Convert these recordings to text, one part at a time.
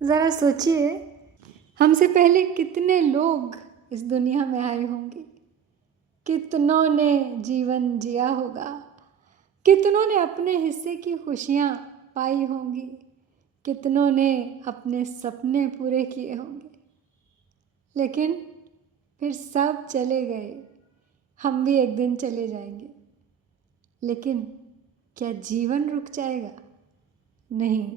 ज़रा सोचिए, हमसे पहले कितने लोग इस दुनिया में आए होंगे, कितनों ने जीवन जिया होगा, कितनों ने अपने हिस्से की खुशियाँ पाई होंगी, कितनों ने अपने सपने पूरे किए होंगे। लेकिन फिर सब चले गए, हम भी एक दिन चले जाएंगे। लेकिन क्या जीवन रुक जाएगा? नहीं,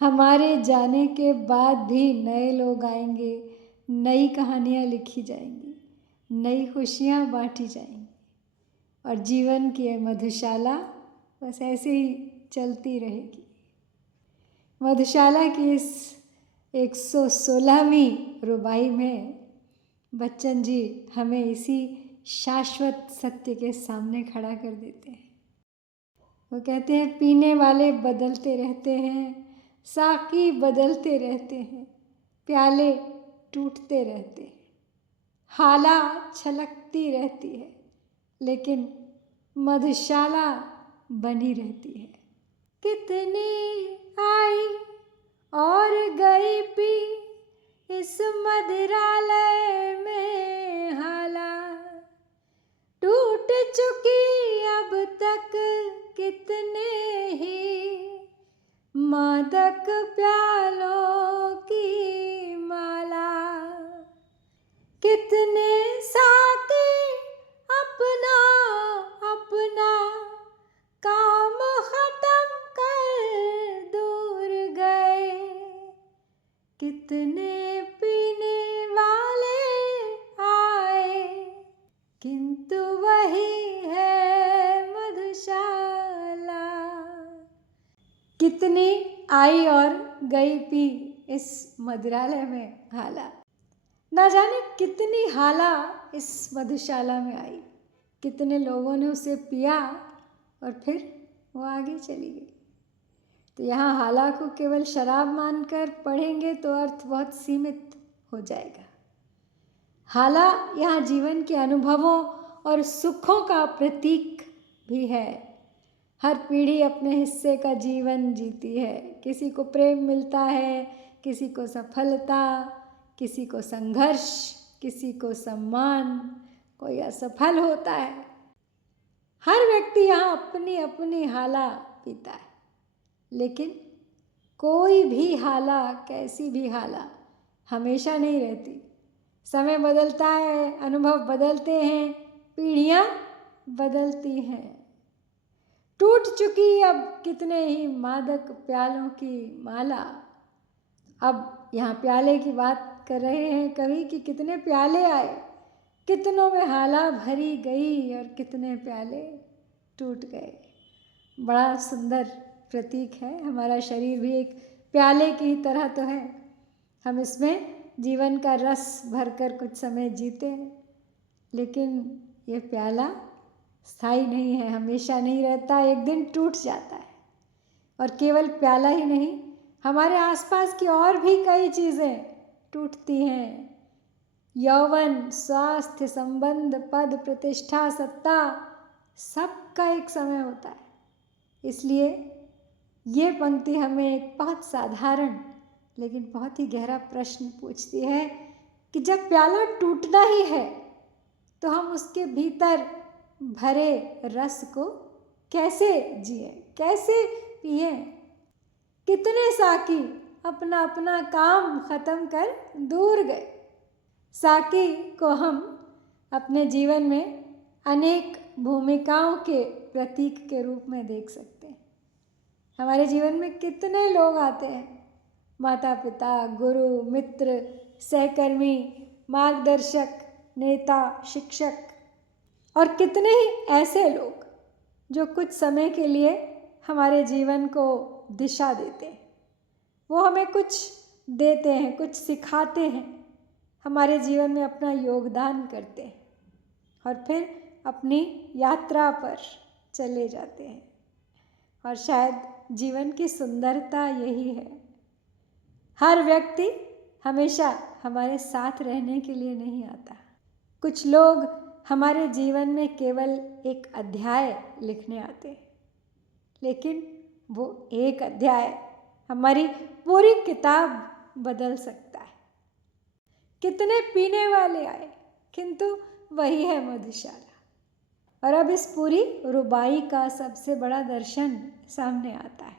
हमारे जाने के बाद भी नए लोग आएंगे, नई कहानियाँ लिखी जाएंगी, नई खुशियाँ बांटी जाएंगी और जीवन की ये मधुशाला बस ऐसे ही चलती रहेगी। मधुशाला की इस 116वीं रुबाई में बच्चन जी हमें इसी शाश्वत सत्य के सामने खड़ा कर देते हैं। वो कहते हैं, पीने वाले बदलते रहते हैं, साकी बदलते रहते हैं, प्याले टूटते रहते हैं, हाला छलकती रहती है, लेकिन मधुशाला बनी रहती है। कितनी आई और गई पी इस मदिरालय में हाला, टूट चुकी अब तक कितने ही मादक प्यालों की माला। कितने साथी अपना अपना काम खत्म कर दूर गए, कितने पीने वाले आए, किंतु वही है मधुशाला। कितनी आई और गई पी इस मदिरालय में हाला, ना जाने कितनी हाला इस मधुशाला में आई, कितने लोगों ने उसे पिया और फिर वो आगे चली गई। तो यहाँ हाला को केवल शराब मानकर पढ़ेंगे तो अर्थ बहुत सीमित हो जाएगा। हाला यहाँ जीवन के अनुभवों और सुखों का प्रतीक भी है। हर पीढ़ी अपने हिस्से का जीवन जीती है। किसी को प्रेम मिलता है, किसी को सफलता, किसी को संघर्ष, किसी को सम्मान, कोई असफल होता है। हर व्यक्ति यहाँ अपनी अपनी हाला पीता है, लेकिन कोई भी हाला, कैसी भी हाला, हमेशा नहीं रहती। समय बदलता है, अनुभव बदलते हैं, पीढ़ियाँ बदलती हैं। टूट चुकी अब कितने ही मादक प्यालों की माला। अब यहाँ प्याले की बात कर रहे हैं कवि कि कितने प्याले आए, कितनों में हाला भरी गई और कितने प्याले टूट गए। बड़ा सुंदर प्रतीक है। हमारा शरीर भी एक प्याले की तरह तो है। हम इसमें जीवन का रस भरकर कुछ समय जीते हैं, लेकिन ये प्याला स्थायी नहीं है, हमेशा नहीं रहता, एक दिन टूट जाता है। और केवल प्याला ही नहीं, हमारे आसपास की और भी कई चीज़ें टूटती हैं। यौवन, स्वास्थ्य, संबंध, पद, प्रतिष्ठा, सत्ता, सबका एक समय होता है। इसलिए ये पंक्ति हमें एक बहुत साधारण लेकिन बहुत ही गहरा प्रश्न पूछती है कि जब प्याला टूटना ही है तो हम उसके भीतर भरे रस को कैसे जिए, कैसे पिए। कितने साकी अपना अपना काम ख़त्म कर दूर गए। साकी को हम अपने जीवन में अनेक भूमिकाओं के प्रतीक के रूप में देख सकते हैं। हमारे जीवन में कितने लोग आते हैं, माता पिता, गुरु, मित्र, सहकर्मी, मार्गदर्शक, नेता, शिक्षक, और कितने ही ऐसे लोग जो कुछ समय के लिए हमारे जीवन को दिशा देते हैं। वो हमें कुछ देते हैं, कुछ सिखाते हैं, हमारे जीवन में अपना योगदान करते हैं और फिर अपनी यात्रा पर चले जाते हैं। और शायद जीवन की सुंदरता यही है। हर व्यक्ति हमेशा हमारे साथ रहने के लिए नहीं आता। कुछ लोग हमारे जीवन में केवल एक अध्याय लिखने आते हैं, लेकिन वो एक अध्याय हमारी पूरी किताब बदल सकता है। कितने पीने वाले आए, किंतु वही है मधुशाला। और अब इस पूरी रुबाई का सबसे बड़ा दर्शन सामने आता है।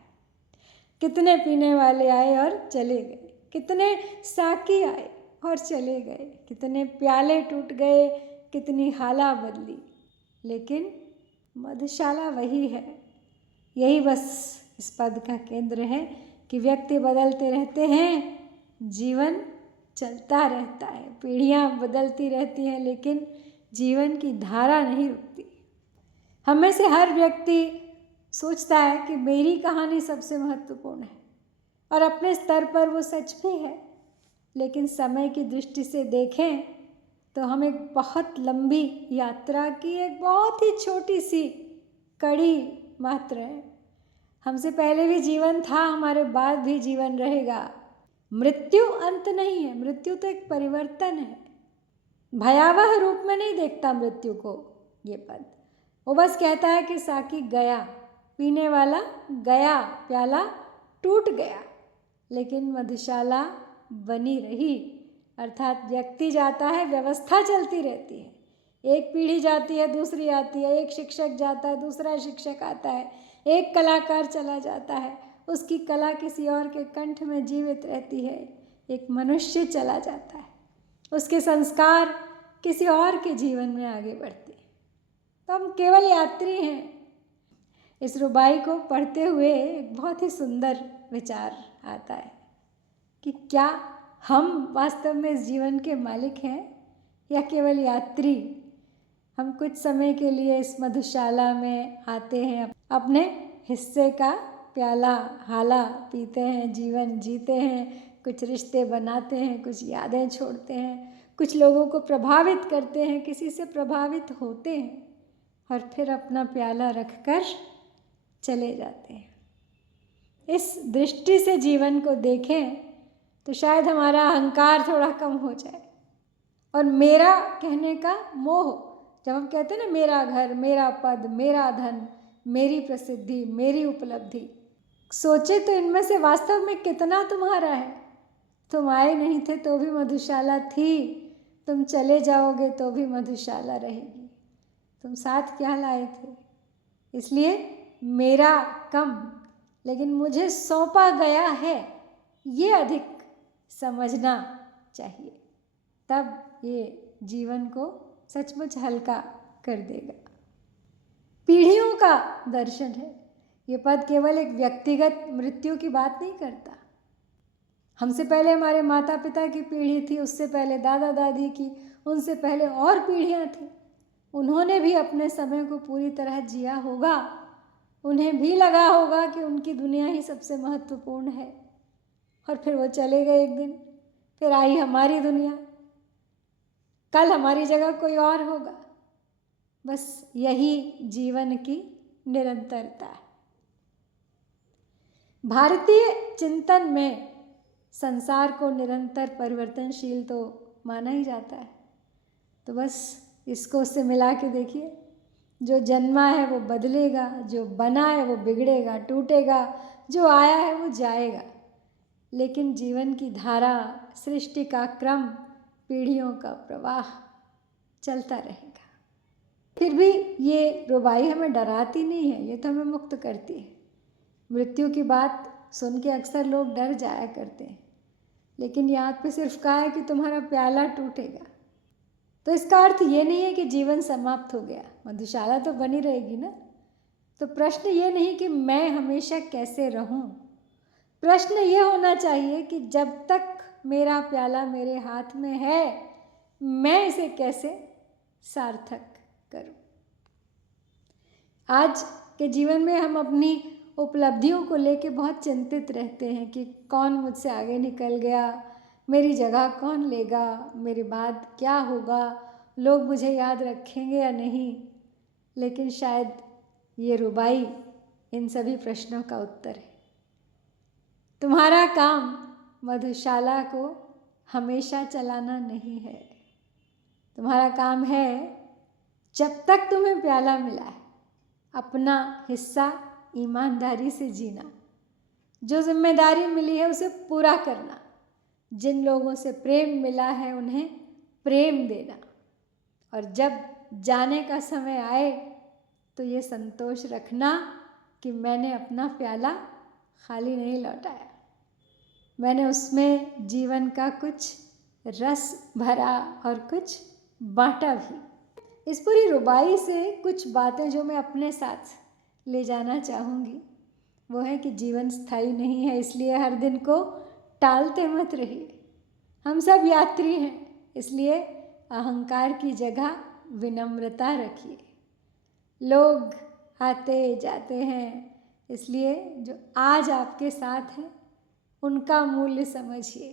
कितने पीने वाले आए और चले गए, कितने साकी आए और चले गए, कितने प्याले टूट गए, कितनी हाला बदली, लेकिन मधुशाला वही है। यही बस इस पद का केंद्र है कि व्यक्ति बदलते रहते हैं, जीवन चलता रहता है। पीढ़ियाँ बदलती रहती हैं, लेकिन जीवन की धारा नहीं रुकती। हम में से हर व्यक्ति सोचता है कि मेरी कहानी सबसे महत्वपूर्ण है, और अपने स्तर पर वो सच भी है। लेकिन समय की दृष्टि से देखें तो हम एक बहुत लंबी यात्रा की एक बहुत ही छोटी सी कड़ी मात्र है। हमसे पहले भी जीवन था, हमारे बाद भी जीवन रहेगा। मृत्यु अंत नहीं है, मृत्यु तो एक परिवर्तन है। भयावह रूप में नहीं देखता मृत्यु को ये पद। वो बस कहता है कि साकी गया, पीने वाला गया, प्याला टूट गया, लेकिन मधुशाला बनी रही। अर्थात व्यक्ति जाता है, व्यवस्था चलती रहती है। एक पीढ़ी जाती है, दूसरी आती है, एक शिक्षक जाता है, दूसरा शिक्षक आता है, एक कलाकार चला जाता है, उसकी कला किसी और के कंठ में जीवित रहती है। एक मनुष्य चला जाता है, उसके संस्कार किसी और के जीवन में आगे बढ़ते हैं। तो हम केवल यात्री हैं। इस रुबाई को पढ़ते हुए एक बहुत ही सुंदर विचार आता है कि क्या हम वास्तव में इस जीवन के मालिक हैं या केवल यात्री। हम कुछ समय के लिए इस मधुशाला में आते हैं, अपने हिस्से का प्याला हाला पीते हैं, जीवन जीते हैं, कुछ रिश्ते बनाते हैं, कुछ यादें छोड़ते हैं, कुछ लोगों को प्रभावित करते हैं, किसी से प्रभावित होते हैं, और फिर अपना प्याला रखकर चले जाते हैं। इस दृष्टि से जीवन को देखें तो शायद हमारा अहंकार थोड़ा कम हो जाए, और मेरा कहने का मोह, जब हम कहते हैं ना मेरा घर, मेरा पद, मेरा धन, मेरी प्रसिद्धि, मेरी उपलब्धि, सोचे तो इनमें से वास्तव में कितना तुम्हारा है। तुम आए नहीं थे तो भी मधुशाला थी, तुम चले जाओगे तो भी मधुशाला रहेगी। तुम साथ क्या लाए थे। इसलिए मेरा कम, लेकिन मुझे सौंपा गया है, ये अधिक समझना चाहिए। तब ये जीवन को सचमुच हल्का कर देगा। पीढ़ियों का दर्शन है ये पद। केवल एक व्यक्तिगत मृत्यु की बात नहीं करता। हमसे पहले हमारे माता पिता की पीढ़ी थी, उससे पहले दादा दादी की, उनसे पहले और पीढ़ियाँ थी। उन्होंने भी अपने समय को पूरी तरह जिया होगा। उन्हें भी लगा होगा कि उनकी दुनिया ही सबसे महत्वपूर्ण है, और फिर वो चले गए एक दिन। फिर आई हमारी दुनिया, कल हमारी जगह कोई और होगा। बस यही जीवन की निरंतरता है। भारतीय चिंतन में संसार को निरंतर परिवर्तनशील तो माना ही जाता है। तो बस इसको उससे मिला के देखिए, जो जन्मा है वो बदलेगा, जो बना है वो बिगड़ेगा, टूटेगा, जो आया है वो जाएगा, लेकिन जीवन की धारा, सृष्टि का क्रम, पीढ़ियों का प्रवाह चलता रहेगा। फिर भी ये रुबाई हमें डराती नहीं है, ये तो हमें मुक्त करती है। मृत्यु की बात सुन के अक्सर लोग डर जाया करते हैं, लेकिन याद पे सिर्फ कहा है कि तुम्हारा प्याला टूटेगा, तो इसका अर्थ ये नहीं है कि जीवन समाप्त हो गया। मधुशाला तो बनी रहेगी ना। तो प्रश्न ये नहीं कि मैं हमेशा कैसे रहूं, प्रश्न ये होना चाहिए कि जब तक मेरा प्याला मेरे हाथ में है, मैं इसे कैसे सार्थक करूं। आज के जीवन में हम अपनी उपलब्धियों को लेके बहुत चिंतित रहते हैं कि कौन मुझसे आगे निकल गया, मेरी जगह कौन लेगा, मेरे बाद क्या होगा, लोग मुझे याद रखेंगे या नहीं। लेकिन शायद ये रुबाई इन सभी प्रश्नों का उत्तर है। तुम्हारा काम मधुशाला को हमेशा चलाना नहीं है। तुम्हारा काम है, जब तक तुम्हें प्याला मिला है, अपना हिस्सा ईमानदारी से जीना। जो जिम्मेदारी मिली है उसे पूरा करना, जिन लोगों से प्रेम मिला है उन्हें प्रेम देना, और जब जाने का समय आए तो ये संतोष रखना कि मैंने अपना प्याला खाली नहीं लौटाया, मैंने उसमें जीवन का कुछ रस भरा और कुछ बांटा भी। इस पूरी रुबाई से कुछ बातें जो मैं अपने साथ ले जाना चाहूँगी वो है कि जीवन स्थायी नहीं है, इसलिए हर दिन को टालते मत रहिए। हम सब यात्री हैं, इसलिए अहंकार की जगह विनम्रता रखिए। लोग आते जाते हैं, इसलिए जो आज आपके साथ हैं उनका मूल्य समझिए।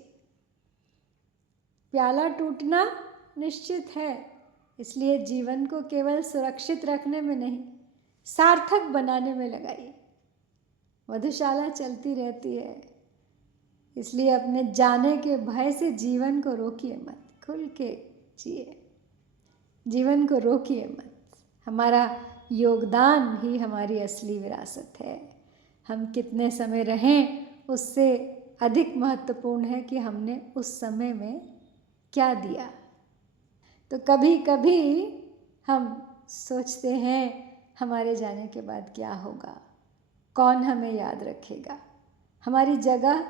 प्याला टूटना निश्चित है, इसलिए जीवन को केवल सुरक्षित रखने में नहीं, सार्थक बनाने में लगाइए। मधुशाला चलती रहती है, इसलिए अपने जाने के भय से जीवन को रोकिए मत, खुल के जिए, जीवन को रोकिए मत। हमारा योगदान ही हमारी असली विरासत है। हम कितने समय रहें उससे अधिक महत्वपूर्ण है कि हमने उस समय में क्या दिया। तो कभी कभी हम सोचते हैं हमारे जाने के बाद क्या होगा, कौन हमें याद रखेगा, हमारी जगह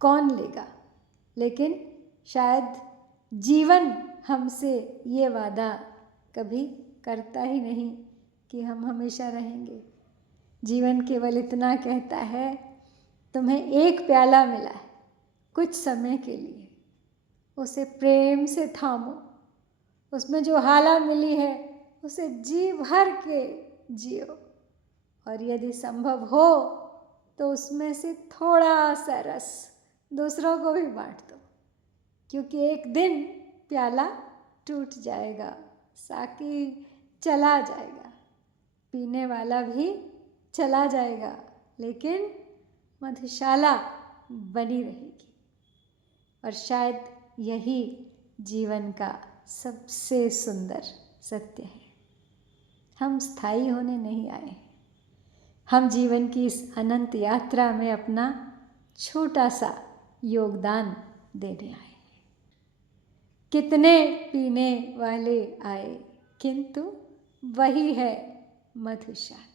कौन लेगा, लेकिन शायद जीवन हमसे ये वादा कभी करता ही नहीं कि हम हमेशा रहेंगे। जीवन केवल इतना कहता है, तुम्हें एक प्याला मिला है कुछ समय के लिए, उसे प्रेम से थामो, उसमें जो हाला मिली है उसे जी भर के जियो, और यदि संभव हो तो उसमें से थोड़ा सा रस दूसरों को भी बांट दो, क्योंकि एक दिन प्याला टूट जाएगा, साकी चला जाएगा, पीने वाला भी चला जाएगा, लेकिन मधुशाला बनी रहेगी। और शायद यही जीवन का सबसे सुंदर सत्य है। हम स्थायी होने नहीं आए, हम जीवन की इस अनंत यात्रा में अपना छोटा सा योगदान देने आए। कितने पीने वाले आए, किंतु वही है मधुशाला।